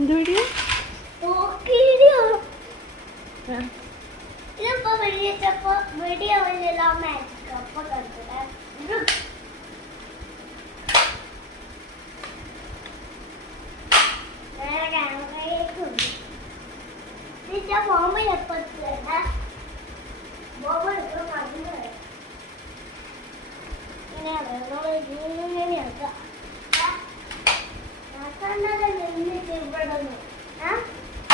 എന്ത് വീഡിയോ? ഇതിപ്പോ വെടിയച്ചപ്പോ വെടിയാവില്ല അപ്പൊ കണ്ടിട്ട് ബോംബ് എപ്പത്തില്ല ബോംബ് എടുക്കാൻ മറന്നു ഇങ്ങനെയാണ് നിന്നിട്ട് ഇവിടെ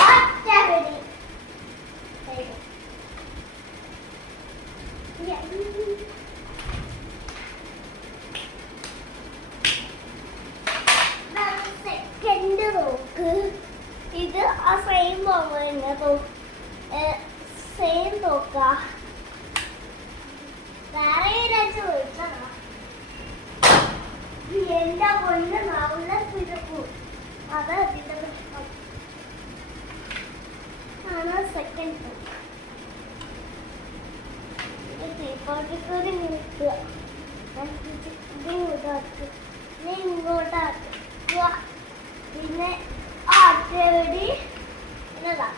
ഒറ്റ വെടി സെക്കൻഡ് നോക്ക് ഇത് ആ സെയിം ബോംബ് തന്നെ സെയിം തോക്ക വേറെ ചോദിച്ചതാ എന്റെ പൊണ്ണ് നല്ല പിഴപ്പു അത് അതിന്റെ പ്രശ്നം ആണ് സെക്കൻഡ് തോക്ക് തീപ്പാട്ടിക്കൊരു നിൽക്കുക ഇങ്ങോട്ടാക്കുക ഇങ്ങോട്ടാക്കുക പിന്നെ ആറ്റടി എന്നതാ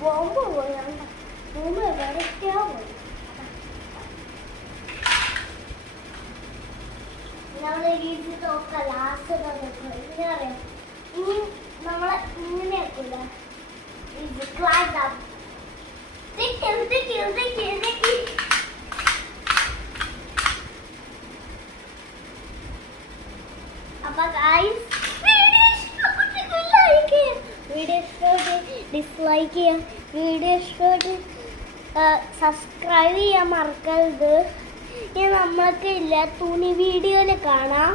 ബോംബ് പോയി ബോംബ് എവിടെയൊക്കെയാ പോയി നമ്മളെ രീതി നോക്കാം ലാസ്റ്റ് ഇങ്ങനെ അറിയാം ഇനി നമ്മളെ ഇങ്ങനെ ആക്കൂല ഇത് ക്ലാസ് അപ്പൊ ഗൈസ് വീഡിയോ ഇഷ്ടപ്പെട്ട് ഡിസ്ലൈക്ക് ചെയ്യാം വീഡിയോ ഇഷ്ടപ്പെട്ട് സബ്സ്ക്രൈബ് ചെയ്യാൻ മറക്കരുത്. ഇനി നമ്മൾക്ക് ഇല്ല തുണി വീഡിയോയിൽ കാണാം.